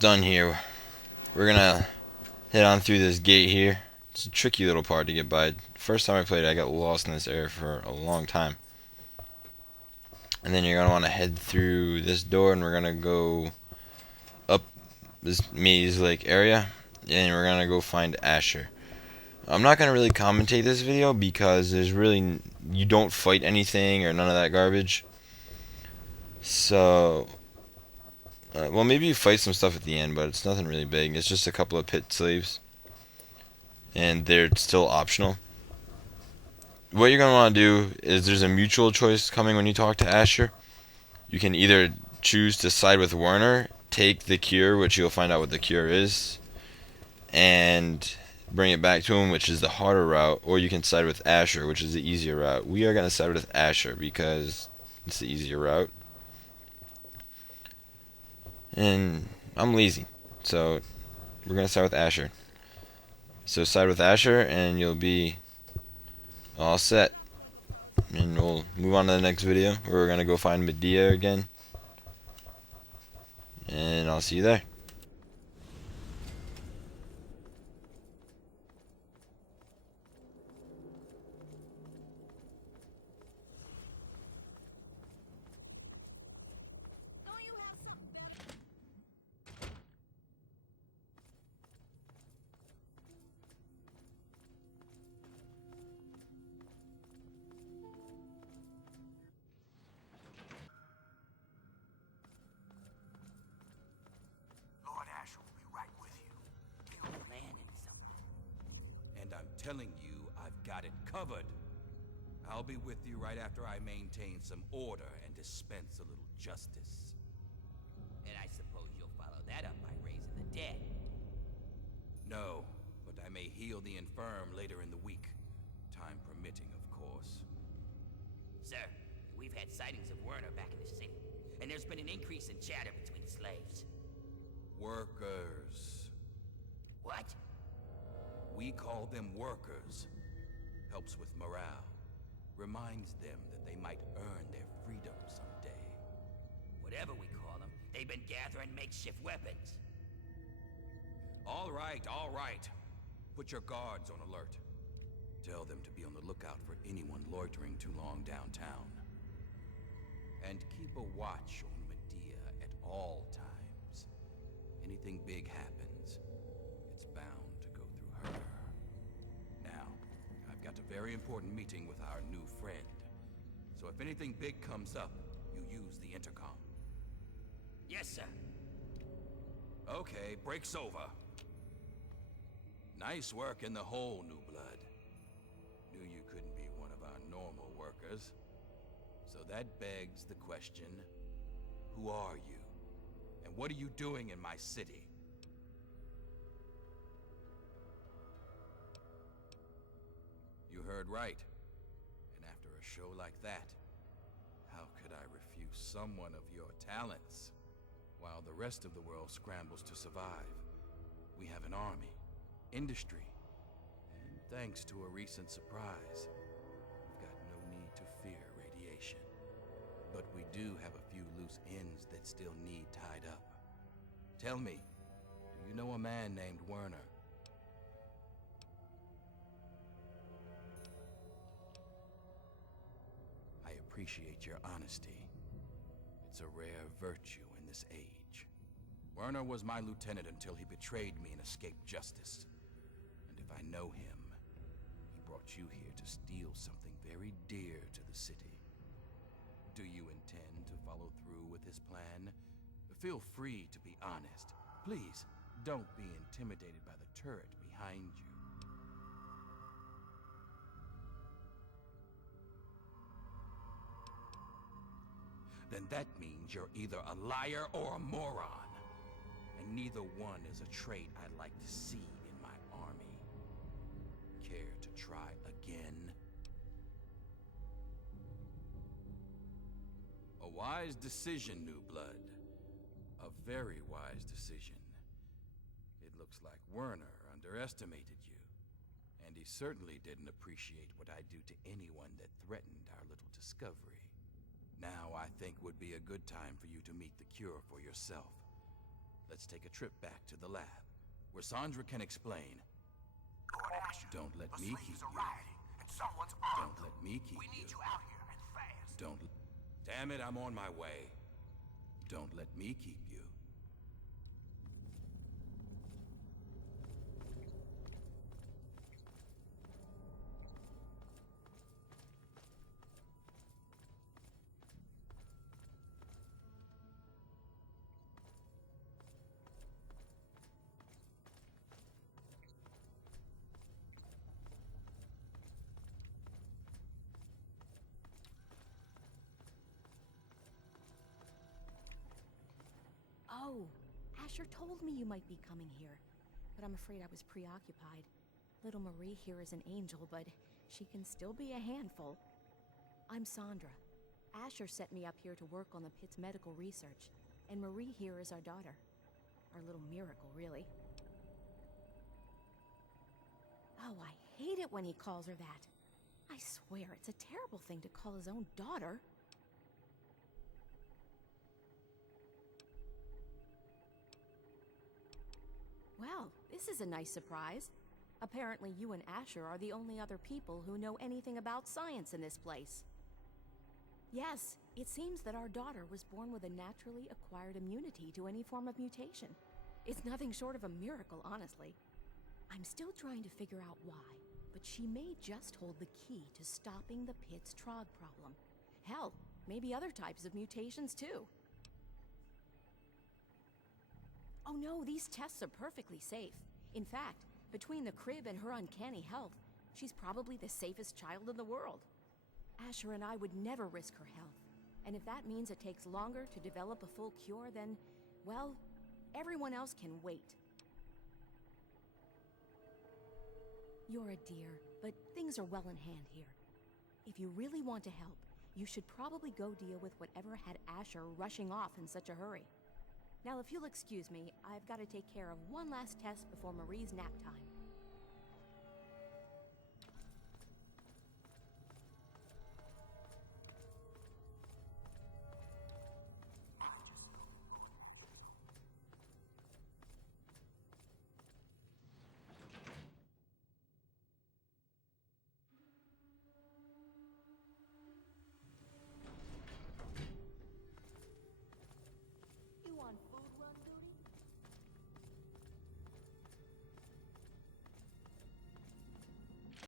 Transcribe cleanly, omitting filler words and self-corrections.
almost done here. We're gonna head on through this gate here. It's a tricky little part to get by. First time I played it, I got lost in this area for a long time. And then you're gonna want to head through this door, and we're gonna go up this maze-like area, and we're gonna go find Ashur. I'm not gonna really commentate this video because you don't fight anything or none of that garbage. So, well, maybe you fight some stuff at the end, but it's nothing really big. It's just a couple of Pitt slaves, and they're still optional. What you're gonna want to do is there's a mutual choice coming when you talk to Ashur. You can either choose to side with Werner, take the cure, which you'll find out what the cure is, and bring it back to him, which is the harder route, or you can side with Ashur, which is the easier route. We are going to side with Ashur because it's the easier route. And I'm lazy, so we're going to side with Ashur. So side with Ashur, and you'll be all set. And we'll move on to the next video, where we're going to go find Medea again. And I'll see you there. Telling you, I've got it covered. I'll be with you right after I maintain some order and dispense a little justice. And I suppose you'll follow that up by raising the dead. No, but I may heal the infirm later in the week. Time permitting, of course. Sir, we've had sightings of Werner back in the city, and there's been an increase in chatter between the slaves. Workers. What? We call them workers. Helps with morale. Reminds them that they might earn their freedom someday. Whatever we call them, they've been gathering makeshift weapons. All right, all right. Put your guards on alert. Tell them to be on the lookout for anyone loitering too long downtown. And keep a watch on Medea at all times. Anything big happens, it's bound to go through her. Now, I've got a very important meeting with our new friend. So if anything big comes up, you use the intercom. Yes, sir. Okay, break's over. Nice work in the hole, New Blood. Knew you couldn't be one of our normal workers. So that begs the question, who are you? And what are you doing in my city? You heard right. And after a show like that, how could I refuse someone of your talents? While the rest of the world scrambles to survive, we have an army, industry, and thanks to a recent surprise, we've got no need to fear radiation. But we do have a few loose ends that still need tied up. Tell me, do you know a man named Werner? I appreciate your honesty. It's a rare virtue in this age. Werner was my lieutenant until he betrayed me and escaped justice. And if I know him, he brought you here to steal something very dear to the city. Do you intend to follow through with his plan? Feel free to be honest. Please, don't be intimidated by the turret behind you. Then that means you're either a liar or a moron. And neither one is a trait I'd like to see in my army. Care to try again? A wise decision, New Blood. A very wise decision. It looks like Werner underestimated you. And he certainly didn't appreciate what I do to anyone that threatened our little discovery. Now I think would be a good time for you to meet the cure for yourself. let's take a trip back to the lab, where Sandra can explain. Lord Ashur, Don't let the me slaves keep are you. rioting, and someone's armed Don't let them. me keep We need you. you out here, and fast. Don't... Damn it, I'm on my way. Don't let me keep you. Oh, Ashur told me you might be coming here, but I'm afraid I was preoccupied. Little Marie here is an angel, but she can still be a handful. I'm Sandra. Ashur set me up here to work on the Pitt's medical research, and Marie here is our daughter. Our little miracle, really. Oh, I hate it when he calls her that. I swear, it's a terrible thing to call his own daughter. Well, this is a nice surprise. Apparently you and Ashur are the only other people who know anything about science in this place. Yes, it seems that our daughter was born with a naturally acquired immunity to any form of mutation. It's nothing short of a miracle, honestly. I'm still trying to figure out why, but she may just hold the key to stopping the Pitt's Trog problem. Hell, maybe other types of mutations too. Oh no, these tests are perfectly safe. In fact, between the crib and her uncanny health, she's probably the safest child in the world. Ashur and I would never risk her health. And if that means it takes longer to develop a full cure, then, well, everyone else can wait. You're a dear, but things are well in hand here. If you really want to help, you should probably go deal with whatever had Ashur rushing off in such a hurry. Now, if you'll excuse me, I've got to take care of one last test before Marie's nap time.